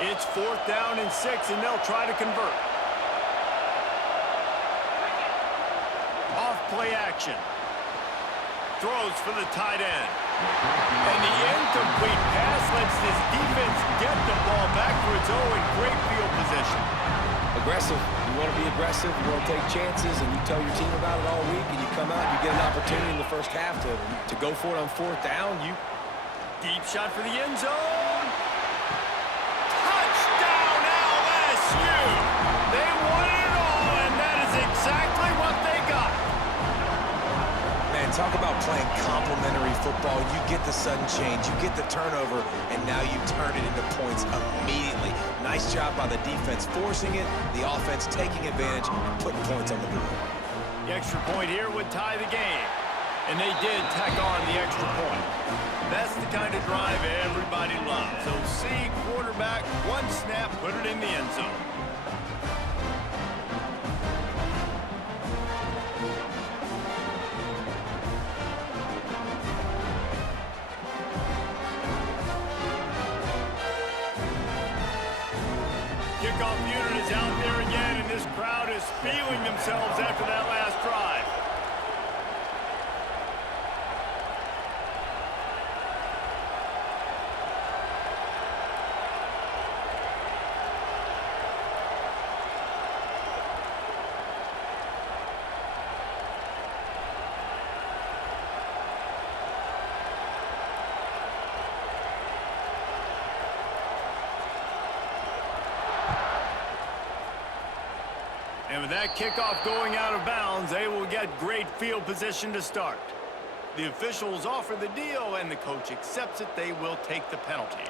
It's 4th down and 6, and they'll try to convert. Off play action. Throws for the tight end. And the incomplete pass lets this defense get the ball back for its own in great field position. Aggressive. You want to be aggressive. You want to take chances, and you tell your team about it all week, and you come out, you get an opportunity in the first half to go for it on 4th down. Deep shot for the end zone. Touchdown, LSU! They won it all, and that is exactly what they got. Man, talk about playing complementary football. You get the sudden change, you get the turnover, and now you turn it into points immediately. Nice job by the defense forcing it, the offense taking advantage and putting points on the board. The extra point here would tie the game. And they did tack on the extra point. That's the kind of drive everybody loves. So see quarterback, one snap, put it in the end zone. Kickoff unit is out there again, and this crowd is feeling themselves after that last drive. And with that kickoff going out of bounds, they will get great field position to start. The officials offer the deal, and the coach accepts it. They will take the penalty.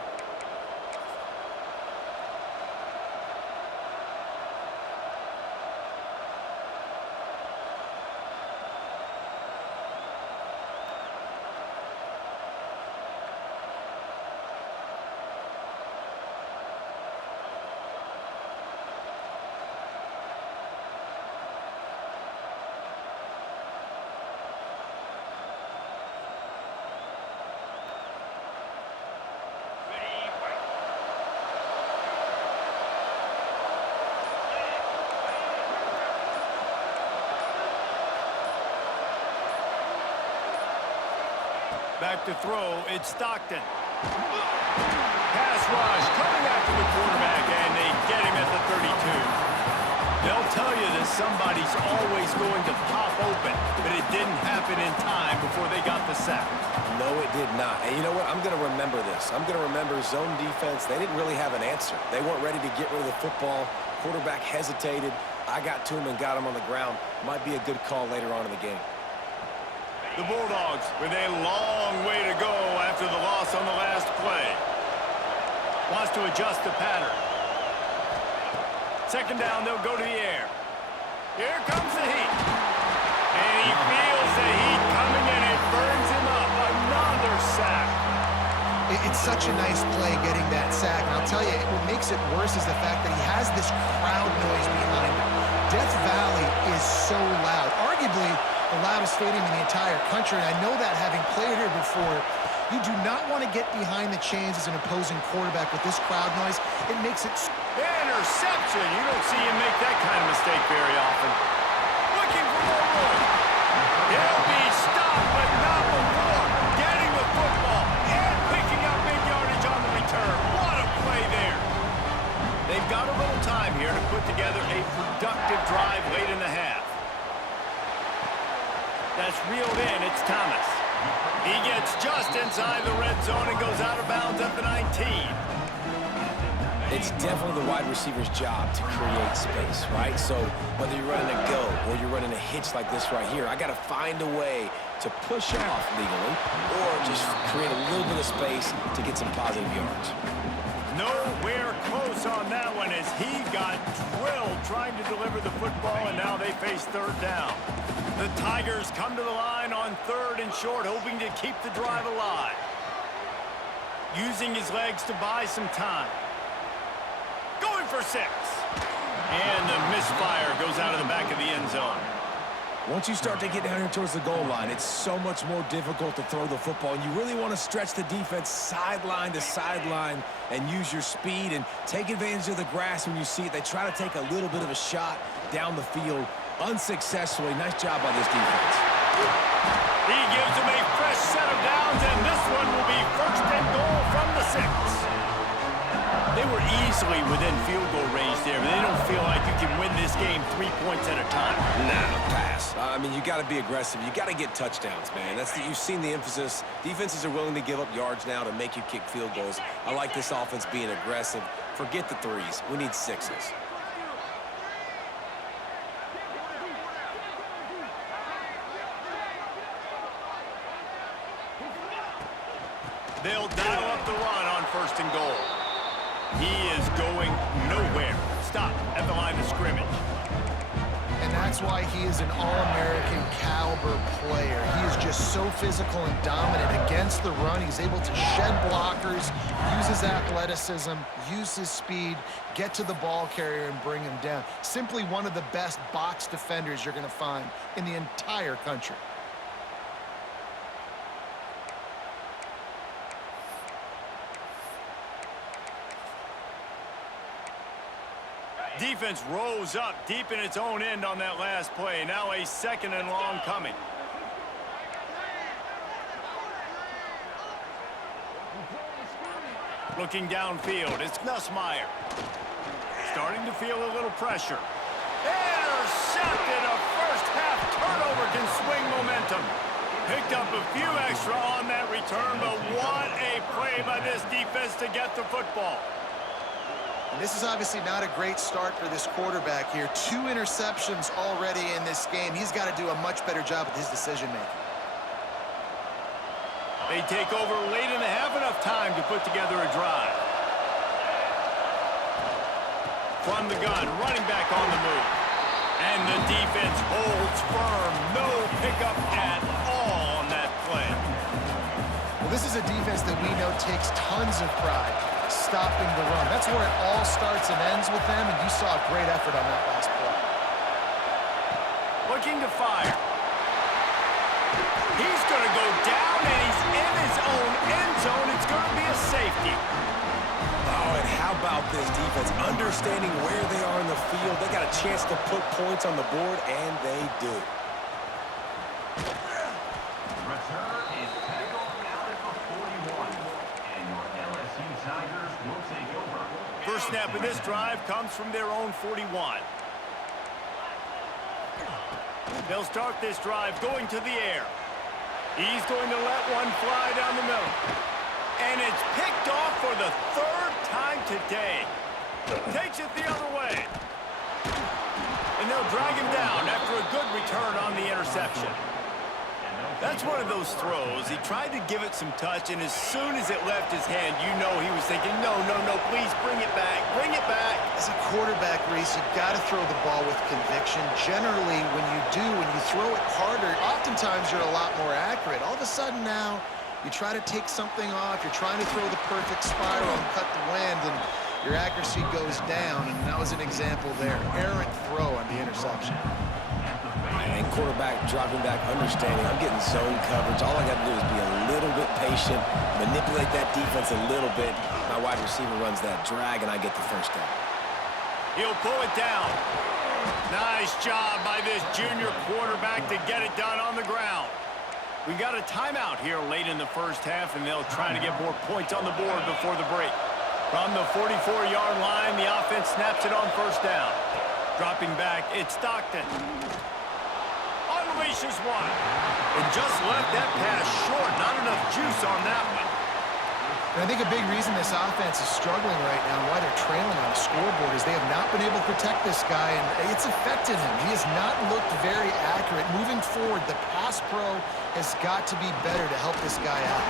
Back to throw, it's Stockton. Pass rush, coming after the quarterback, and they get him at the 32. They'll tell you that somebody's always going to pop open, but it didn't happen in time before they got the sack. No, it did not. And you know what? I'm going to remember this. I'm going to remember zone defense. They didn't really have an answer. They weren't ready to get rid of the football. Quarterback hesitated. I got to him and got him on the ground. Might be a good call later on in the game. The Bulldogs with a long way to go after the loss on the last play. Wants to adjust the pattern. 2nd down, they'll go to the air. Here comes the heat. And he feels the heat coming and it burns him up. Another sack. It's such a nice play getting that sack. And I'll tell you, what makes it worse is the fact that he has this crowd noise behind him. Death Valley is so loud. Arguably the loudest stadium in the entire country. And I know that having played here before, you do not want to get behind the chains as an opposing quarterback with this crowd noise. It makes it... Interception! You don't see him make that kind of mistake very often. Looking for more room. He'll be stopped, but not before getting the football and picking up big yardage on the return. What a play there. They've got a little time here to put together a productive drive late in the half. That's reeled in. It's Thomas. He gets just inside the red zone and goes out of bounds at the 19. It's definitely the wide receiver's job to create space, right? So whether you're running a go or you're running a hitch like this right here, I got to find a way to push off legally or just create a little bit of space to get some positive yards. Nowhere close on that one as he got drilled trying to deliver the football, and now they face 3rd down. The Tigers come to the line on 3rd and short, hoping to keep the drive alive. Using his legs to buy some time. Going for 6. And the misfire goes out of the back of the end zone. Once you start to get down here towards the goal line, it's so much more difficult to throw the football, and you really want to stretch the defense sideline to sideline and use your speed and take advantage of the grass when you see it. They try to take a little bit of a shot down the field unsuccessfully. Nice job by this defense. He gives them a fresh set of downs, and this one will be first and goal from the 6. They were easily within field goal range there, but they don't feel like you can win this game 3 points at a time. Nah, pass. I mean, you got to be aggressive. You got to get touchdowns, man. You've seen the emphasis. Defenses are willing to give up yards now to make you kick field goals. I like this offense being aggressive. Forget the 3s. We need 6s. They'll dial up the run on first and goal. He is going nowhere. Stop at the line of scrimmage. And that's why he is an All-American caliber player. He is just so physical and dominant against the run. He's able to shed blockers, use his athleticism, use his speed, get to the ball carrier and bring him down. Simply one of the best box defenders you're going to find in the entire country. Defense rose up deep in its own end on that last play. Now a 2nd and long coming. Looking downfield, it's Nussmeier. Starting to feel a little pressure. Intercepted. A first half turnover can swing momentum. Picked up a few extra on that return, but what a play by this defense to get the football. And this is obviously not a great start for this quarterback here. 2 interceptions already in this game. He's got to do a much better job with his decision-making. They take over late and have enough time to put together a drive. From the gun, running back on the move. And the defense holds firm. No pickup at all on that play. Well, this is a defense that we know takes tons of pride stopping the run. That's where it all starts and ends with them, and you saw a great effort on that last play. Looking to fire. He's going to go down, and he's in his own end zone. It's going to be a safety. Oh, and how about this defense? Understanding where they are in the field. They got a chance to put points on the board, and they do. Return is tackled out at the 41, and your LSU Tigers will take over. First snap of this drive comes from their own 41. They'll start this drive going to the air. He's going to let one fly down the middle. And it's picked off for the 3rd time today. Takes it the other way. And they'll drag him down after a good return on the interception. That's one of those throws. He tried to give it some touch, and as soon as it left his hand, you know he was thinking, no, please bring it back, bring it back. As a quarterback, Reese, you've got to throw the ball with conviction. Generally, when you throw it harder, oftentimes you're a lot more accurate. All of a sudden now, you try to take something off, you're trying to throw the perfect spiral and cut the wind, and your accuracy goes down, and that was an example there. Errant throw on the interception. And quarterback dropping back, understanding I'm getting zone coverage. All I got to do is be a little bit patient, manipulate that defense a little bit. My wide receiver runs that drag, and I get the first down. He'll pull it down. Nice job by this junior quarterback to get it done on the ground. We got a timeout here late in the first half, and they'll try to get more points on the board before the break. From the 44-yard line, the offense snaps it on first down. Dropping back, it's Stockton. Unleashes one. And just left that pass short. Not enough juice on that one. And I think a big reason this offense is struggling right now and why they're trailing on the scoreboard is they have not been able to protect this guy, and it's affected him. He has not looked very accurate. Moving forward, the pass pro has got to be better to help this guy out.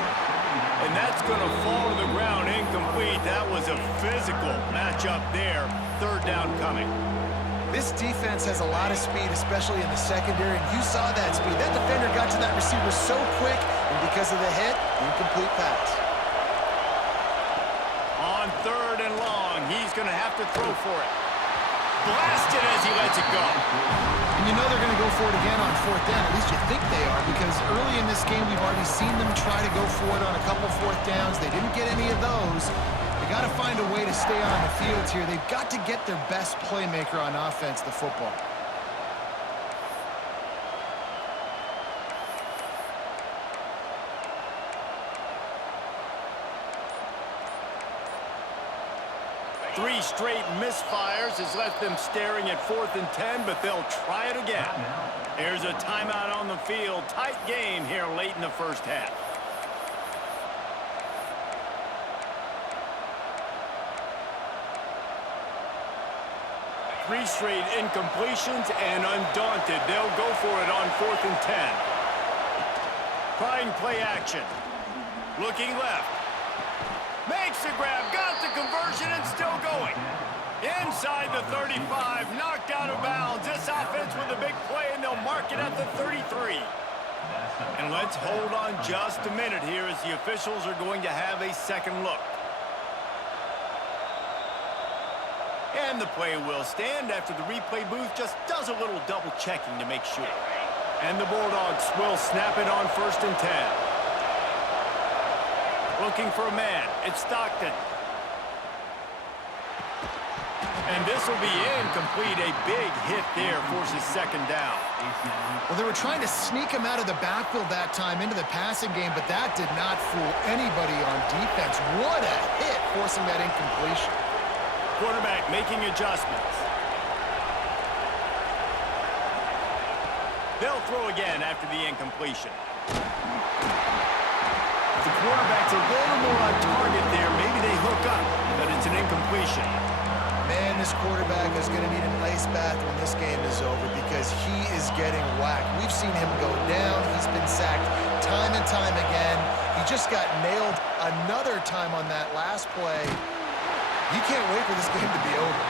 And that's going to fall to the ground incomplete. That was a physical matchup there. 3rd down coming. This defense has a lot of speed, especially in the secondary, and you saw that speed. That defender got to that receiver so quick, and because of the hit, incomplete pass. On 3rd and long, he's going to have to throw for it. Blasted as he lets it go. And you know they're going to go for it again on fourth down. At least you think they are, because early in this game, we've already seen them try to go for it on a couple fourth downs. They didn't get any of those. They got to find a way to stay on the field here. They've got to get their best playmaker on offense, the football. Three straight misfires has left them staring at 4th and 10, but they'll try it again. Here's a timeout on the field. Tight game here late in the first half. Three straight incompletions, and undaunted, they'll go for it on 4th and 10. Trying play action. Looking left. Makes the grab, got the conversion, and still going. Inside the 35, knocked out of bounds. This offense with a big play, and they'll mark it at the 33. And let's hold on just a minute here as the officials are going to have a second look. And the play will stand after the replay booth just does a little double checking to make sure. And the Bulldogs will snap it on 1st and 10. Looking for a man. It's Stockton. And this will be incomplete. A big hit there forces second down. Well, they were trying to sneak him out of the backfield that time into the passing game, but that did not fool anybody on defense. What a hit, forcing that incompletion. Quarterback making adjustments. They'll throw again after the incompletion. The quarterback's a little more on target there. Maybe they hook up, but it's an incompletion. Man, this quarterback is going to need an ice bath when this game is over because he is getting whacked. We've seen him go down. He's been sacked time and time again. He just got nailed another time on that last play. You can't wait for this game to be over.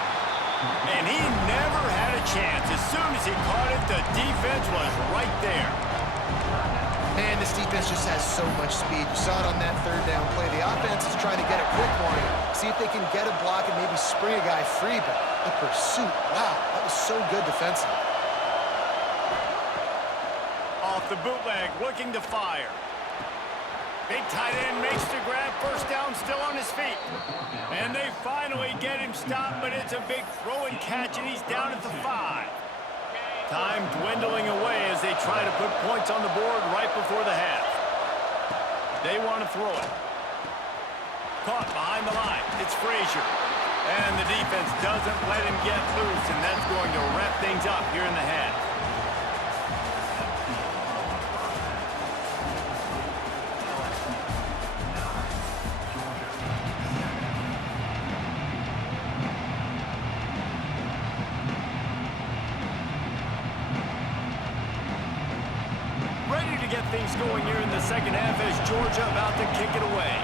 And he never had a chance. As soon as he caught it, the defense was right there. Man, this defense just has so much speed. You saw it on that third down play. The offense is trying to get a quick one, see if they can get a block and maybe spring a guy free, but the pursuit, wow, that was so good defensively. Off the bootleg, looking to fire. Big tight end makes the grab, first down, still on his feet. And they finally get him stopped, but it's a big throw and catch, and he's down at the 5. Time dwindling away as they try to put points on the board right before the half. They want to throw it. Caught behind the line. It's Frazier. And the defense doesn't let him get loose, and that's going to wrap things up here in the half. Get things going here in the second half as Georgia about to kick it away.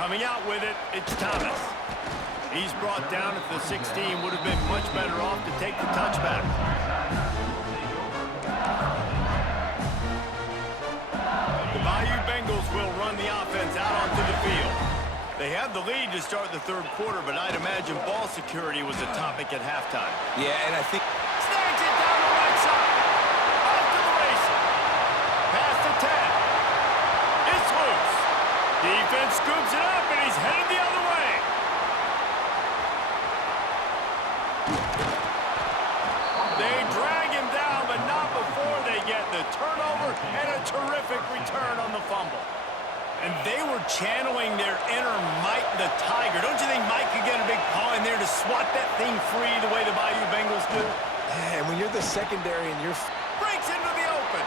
Coming out with it, it's Thomas. He's brought down at the 16, would have been much better off to take the touchback. The Bayou Bengals will run the offense out onto the field. They have the lead to start the third quarter, but I'd imagine ball security was a topic at halftime. Yeah, and I think... Snags it down the right side. Off to the races. Past the 10. It's loose. Defense scoops it up, and he's headed the other way. They drag him down, but not before they get the turnover and a terrific return on the fumble. And they were channeling their inner Mike the Tiger. Don't you think Mike could get a big paw in there to swat that thing free the way the Bayou Bengals do? And when you're the secondary and you're... Breaks into the open.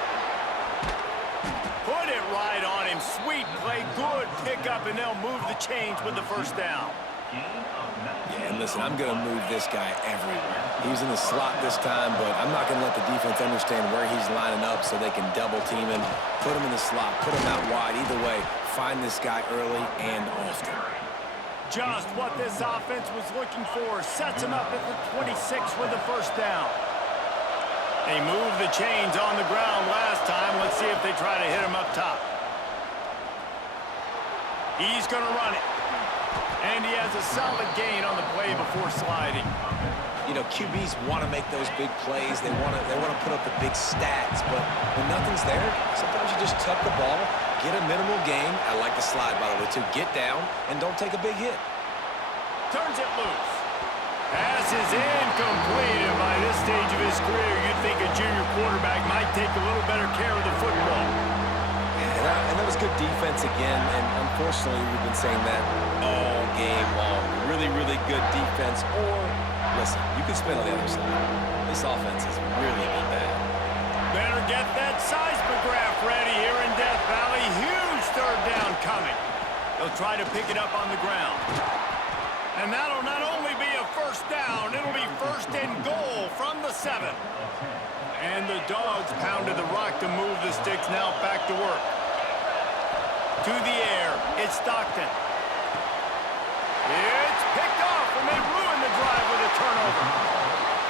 Put it right on him. Sweet play. Good pickup, and they'll move the chains with the first down. Yeah, and listen, I'm going to move this guy everywhere. He's in the slot this time, but I'm not going to let the defense understand where he's lining up so they can double team him, put him in the slot, put him out wide. Either way, find this guy early and often. Just what this offense was looking for. Sets him up at the 26 with the first down. They moved the chains on the ground last time. Let's see if they try to hit him up top. He's going to run it. And he has a solid gain on the play before sliding. You know, QBs want to make those big plays. They want to put up the big stats. But when nothing's there, sometimes you just tuck the ball, get a minimal gain. I like the slide, by the way, too. Get down and don't take a big hit. Turns it loose. Pass is incomplete, and by this stage of his career, you'd think a junior quarterback might take a little better care of the football. And that was good defense again, and unfortunately, we've been saying that all game long. Really, really good defense. Or, listen, you can spin on the other side. This offense has really been bad. Better get that seismograph ready here in Death Valley. Huge third down coming. They'll try to pick it up on the ground. And that'll not only be a first down, it'll be first and goal from the 7. And the Dogs pounded the rock to move the sticks, now back to work. To the air, it's Stockton. It's picked off, and they ruin the drive with a turnover.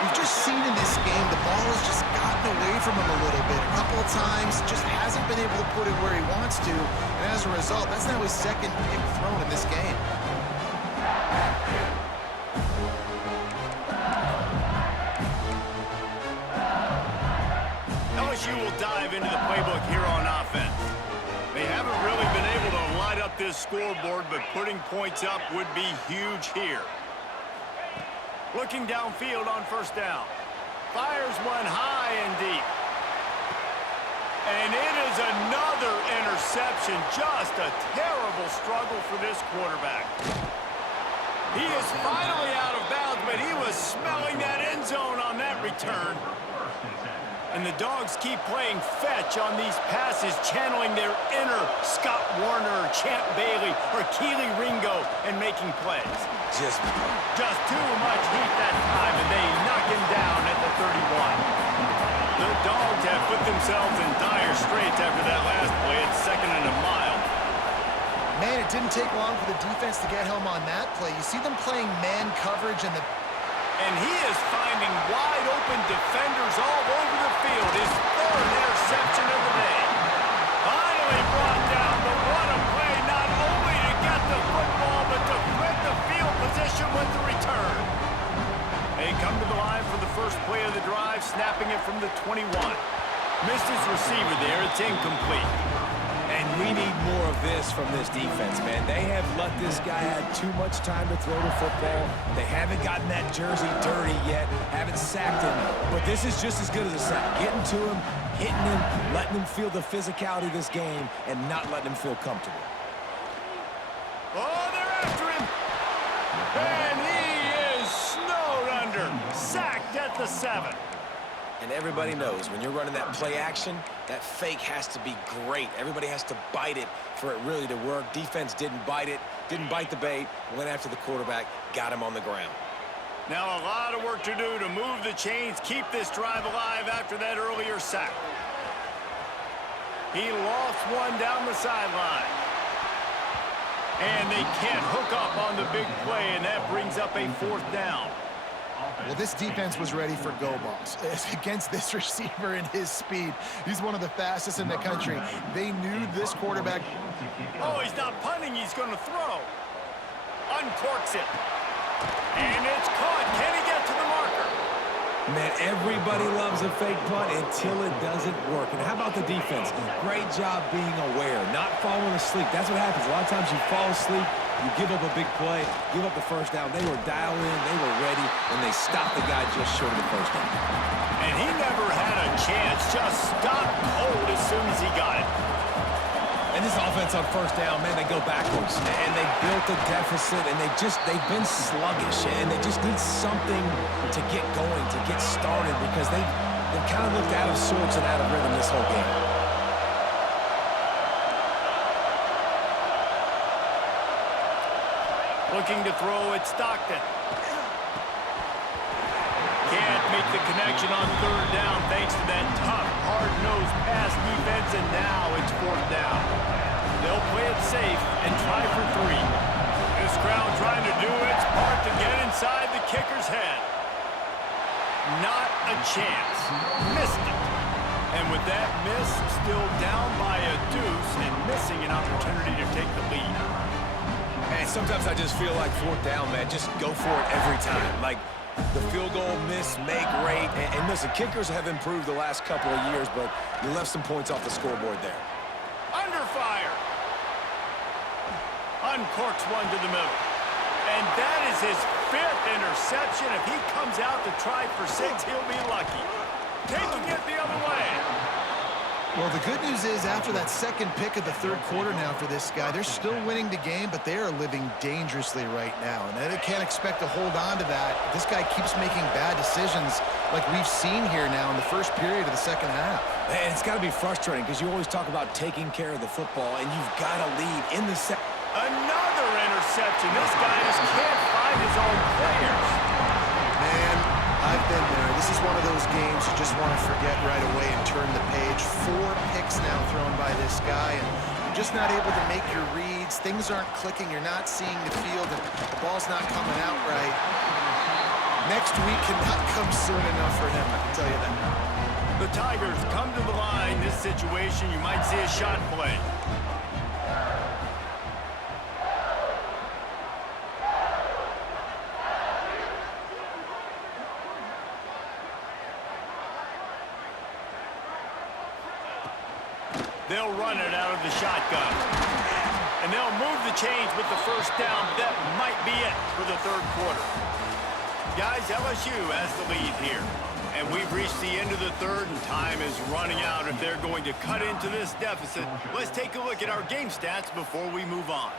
We've just seen in this game, the ball has just gotten away from him a little bit. A couple of times, just hasn't been able to put it where he wants to. And as a result, that's now his second pick thrown in this game. LSU will dive into the playbook here on offense. They haven't really been able to light up this scoreboard, but putting points up would be huge here. Looking downfield on first down. Fires one high and deep. And it is another interception. Just a terrible struggle for this quarterback. He is finally out of bounds, but he was smelling that end zone on that return. And the Dogs keep playing fetch on these passes, channeling their inner Scott Warner, or Champ Bailey, or Keely Ringo, and making plays. Just too much heat that time, and they knock him down at the 31. The Dogs have put themselves in dire straits after that last play. It's second and a mile. Man, it didn't take long for the defense to get home on that play. You see them playing man coverage, and he is finding wide-open defenders all over the field. His third interception of the day. Finally brought down, but what a play, not only to get the football, but to flip the field position with the return. They come to the line for the first play of the drive, snapping it from the 21. Missed his receiver there. It's incomplete. And we need more of this from this defense, man. They have let this guy have too much time to throw the football. They haven't gotten that jersey dirty yet, haven't sacked him. But this is just as good as a sack. Getting to him, hitting him, letting him feel the physicality of this game, and not letting him feel comfortable. Oh, they're after him. And he is snowed under. Sacked at the 7. And everybody knows when you're running that play action, that fake has to be great. Everybody has to bite it for it really to work. Defense didn't bite it, didn't bite the bait, went after the quarterback, got him on the ground. Now a lot of work to do to move the chains, keep this drive alive after that earlier sack. He lost one down the sideline. And they can't hook up on the big play, and that brings up a fourth down. well, this defense was ready for go balls. Against this receiver and his speed, he's one of the fastest in the country. They knew this quarterback. Oh, he's not punting, he's going to throw. Uncorks it. And it's caught. Can he get to the marker? Man, everybody loves a fake punt until it doesn't work. And how about the defense? Great job being aware, not falling asleep. That's what happens. A lot of times you fall asleep, you give up a big play, give up the first down. They were dialed in, they were ready, and they stopped the guy just short of the first down. And he never had a chance, just stopped cold as soon as he got it. And this offense on first down, man, they go backwards. And they built a deficit, and they've been sluggish. And they just need something to get going, to get started, because they've kind of looked out of sorts and out of rhythm this whole game. Looking to throw at Stockton. Can't make the connection on third down thanks to that tough, hard-nosed pass defense, and now it's fourth down. They'll play it safe and try for three. This crowd trying to do its part to get inside the kicker's head. Not a chance. Missed it. And with that miss, still down by a deuce and missing an opportunity to take the lead. And sometimes I just feel like fourth down, man. Just go for it every time. Like the field goal miss, make rate. And listen, kickers have improved the last couple of years, but you left some points off the scoreboard there. Under fire. Uncorks one to the middle. And that is his 5th interception. If he comes out to try for 6, he'll be lucky. Taking it the other way. Well, the good news is after that second pick of the third quarter now for this guy, they're still winning the game, but they are living dangerously right now. And they can't expect to hold on to that. This guy keeps making bad decisions like we've seen here now in the first period of the second half. And it's got to be frustrating because you always talk about taking care of the football, and you've got to lead in the second. Another interception. This guy just can't find his own players. Man, I've been there. This is one of those games you just want to forget right away and turn the page. 4 picks now thrown by this guy, and you're just not able to make your reads. Things aren't clicking. You're not seeing the field, and the ball's not coming out right. Next week cannot come soon enough for him, I can tell you that. The Tigers come to the line. This situation, you might see a shot play. They'll run it out of the shotgun. And they'll move the chains with the first down. That might be it for the third quarter. Guys, LSU has the lead here. And we've reached the end of the third, and time is running out if they're going to cut into this deficit. Let's take a look at our game stats before we move on.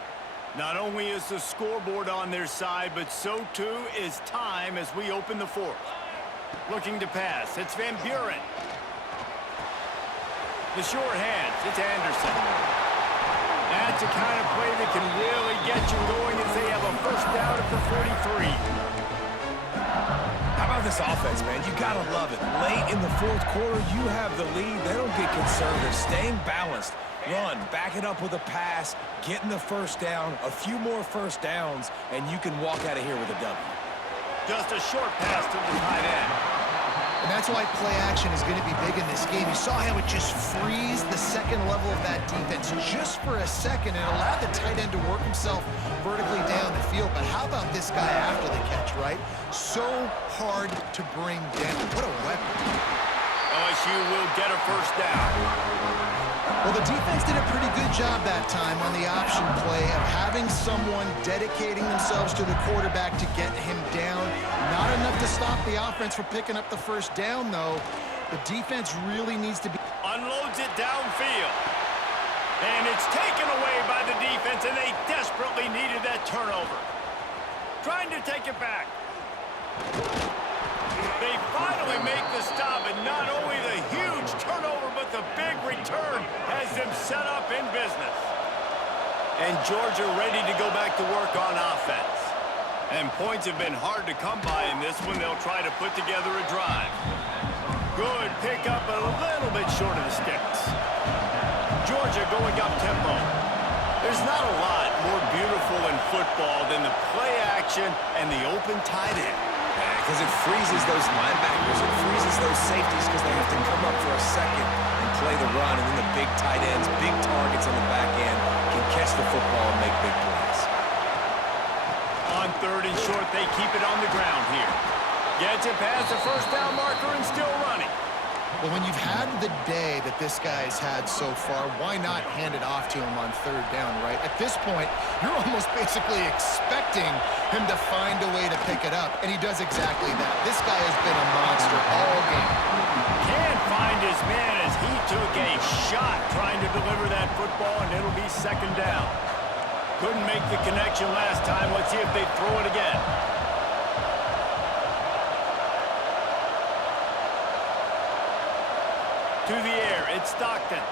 Not only is the scoreboard on their side, but so too is time as we open the fourth. Looking to pass, it's Van Buren. The short hands, it's Anderson. That's the kind of play that can really get you going as they have a first down at the 43. How about this offense, man? You got to love it. Late in the fourth quarter, you have the lead. They don't get conservative. Staying balanced. Run, back it up with a pass, getting the first down, a few more first downs, and you can walk out of here with a W. Just a short pass to the tight end. And that's why play action is going to be big in this game. You saw how it just frees the second level of that defense just for a second and allowed the tight end to work himself vertically down the field. But how about this guy after the catch, right? So hard to bring down. What a weapon. LSU will get a first down. Well, the defense did a pretty good job that time on the option play of having someone dedicating themselves to the quarterback to get him down. Not enough to stop the offense from picking up the first down, though. The defense really needs to be... Unloads it downfield. And it's taken away by the defense, and they desperately needed that turnover. Trying to take it back. They finally make the stop, and not only the huge turnover, but the big return has them set up in business. And Georgia ready to go back to work on offense. And points have been hard to come by in this one. They'll try to put together a drive. Good pickup, a little bit short of the sticks. Georgia going up tempo. There's not a lot more beautiful in football than the play action and the open tight end. Because it freezes those linebackers, it freezes those safeties because they have to come up for a second and play the run, and then the big tight ends, big targets on the back end can catch the football and make big plays. On third and short, they keep it on the ground here. Gets it past the first down marker and still running. Well, when you've had the day that this guy's had so far, why not hand it off to him on third down, right? At this point, you're almost basically expecting him to find a way to pick it up, and he does exactly that. This guy has been a monster all game. Can't find his man as he took a shot trying to deliver that football, and it'll be second down. Couldn't make the connection last time. Let's see if they throw it again. To the air, it's Stockton.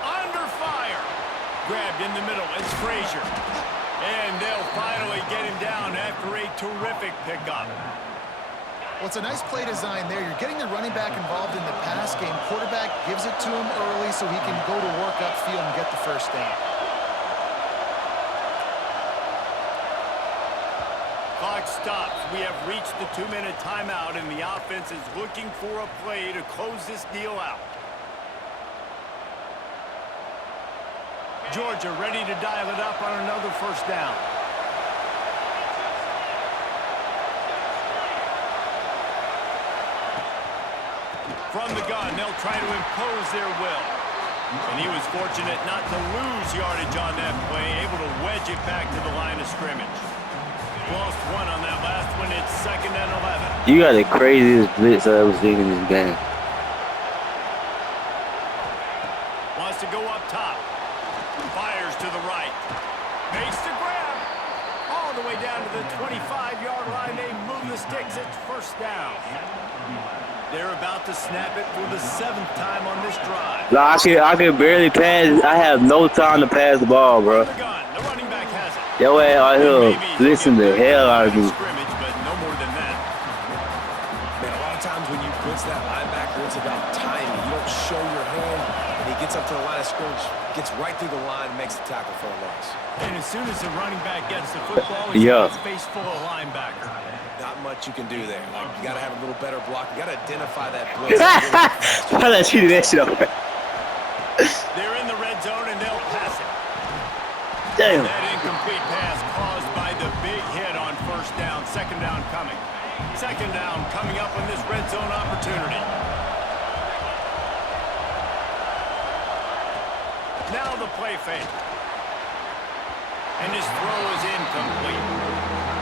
Under fire. Grabbed in the middle, it's Frazier. And they'll finally get him down after a terrific pickup. Well, it's a nice play design there. You're getting the running back involved in the pass game. Quarterback gives it to him early so he can go to work upfield and get the first down. Clock stops. We have reached the 2-minute timeout, and the offense is looking for a play to close this deal out. Georgia ready to dial it up on another first down. From the gun, they'll try to impose their will. And he was fortunate not to lose yardage on that play, able to wedge it back to the line of scrimmage. Lost one on that last one. It's 2nd and 11. You got the craziest blitz I ever seen in this game. Wants to go up top. Fires to the right. Makes the grab. All the way down to the 25-yard line. They move the sticks. It's 1st down. They're about to snap it for the 7th time on this drive. No, I can barely pass. I have no time to pass the ball, bro. The gun. The running back has it. Yo, out here, listen the hell out of me. Scrimmage, but no more than that. Man, a lot of times when you blitz that linebacker, it's about timing. You don't show your hand, and he gets up to the line of scrimmage, gets right through the line, and makes the tackle for a loss. And as soon as the running back gets the football, he's got his face full of linebacker. Not much you can do there. Like, you got to have a little better block. You got to identify that blitz. I let you do that shit over. They're in the red zone, and they'll pass it. Damn. That incomplete pass caused by the big hit on 1st down. 2nd down coming. 2nd down coming up on this red zone opportunity. Now the play fake. And this throw is incomplete.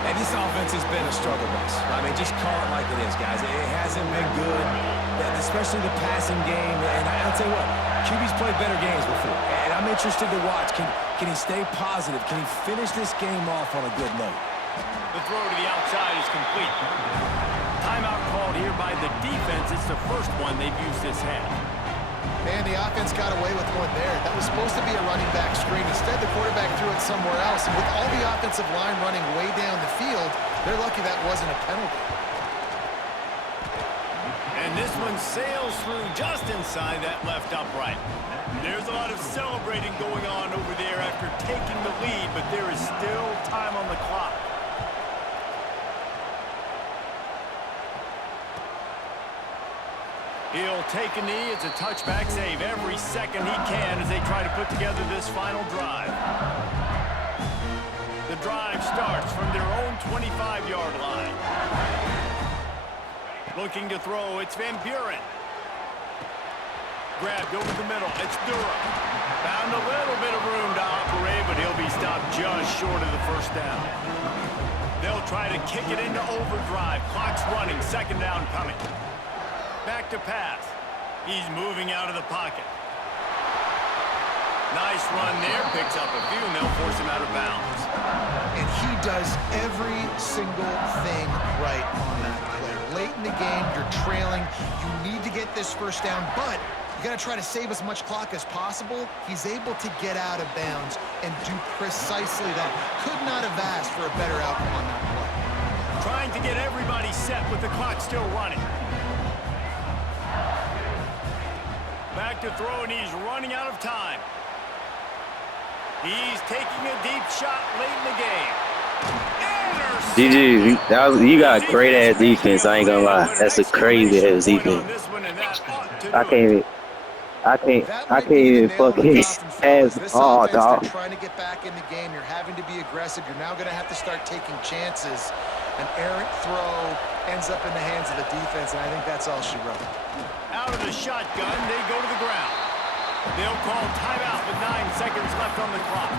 And this offense has been a struggle bus. I mean, just call it like it is, guys. It hasn't been good, especially the passing game. And I'll tell you what, QB's played better games before. And I'm interested to watch. Can he stay positive? Can he finish this game off on a good note? The throw to the outside is complete. Timeout called here by the defense. It's the first one they've used this half. Man, the offense got away with one there. That was supposed to be a running back screen. Instead, the quarterback threw it somewhere else. And with all the offensive line running way down the field, they're lucky that wasn't a penalty. And this one sails through just inside that left upright. There's a lot of celebrating going on over there after taking the lead, but there is still time on the clock. He'll take a knee. It's a touchback save every second he can as they try to put together this final drive. The drive starts from their own 25-yard line. Looking to throw, it's Van Buren. Grabbed over the middle, it's Durham. Found a little bit of room to operate, but he'll be stopped just short of the 1st down. They'll try to kick it into overdrive. Clock's running, 2nd down coming. Back to pass. He's moving out of the pocket. Nice run there. Picks up a few, and they'll force him out of bounds. And he does every single thing right on that play. Late in the game, you're trailing. You need to get this 1st down, but you got to try to save as much clock as possible. He's able to get out of bounds and do precisely that. Could not have asked for a better outcome on that play. Trying to get everybody set with the clock still running. Back to throw, and he's running out of time. He's taking a deep shot late in the game. GG, you got great ass defense. I ain't gonna lie, that's a crazy ass defense. I can't even fucking pass all, dog. Trying to get back in the game, you're having to be aggressive. You're now going to have to start taking chances. An errant throw ends up in the hands of the defense, and I think that's all she wrote. Out of the shotgun, they go to the ground. They'll call timeout with 9 seconds left on the clock.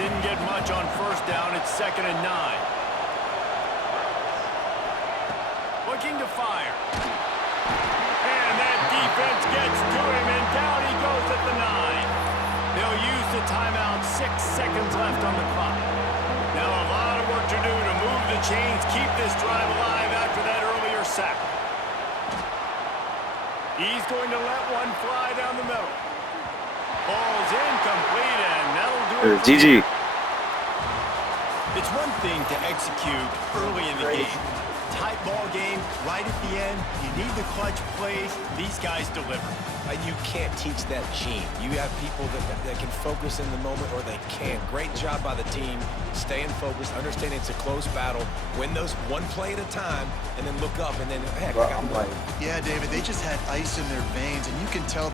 Didn't get much on 1st down. It's 2nd and 9. Looking to fire. And that defense gets to him, and down he goes at the 9. They'll use the timeout. 6 seconds left on the clock. Now a lot of work to do to move the chains, keep this drive alive after that earlier sack. He's going to let one fly down the middle. Ball's incomplete, and that'll do it. GG. It's one thing to execute early in the game. Tight ball game, right at the end. You need the clutch plays. These guys deliver. You can't teach that gene. You have people that can focus in the moment, or they can't. Great job by the team, staying focused, understanding it's a close battle, win those one play at a time, and then look up, and then, heck, I got one. Yeah, David, they just had ice in their veins, and you can tell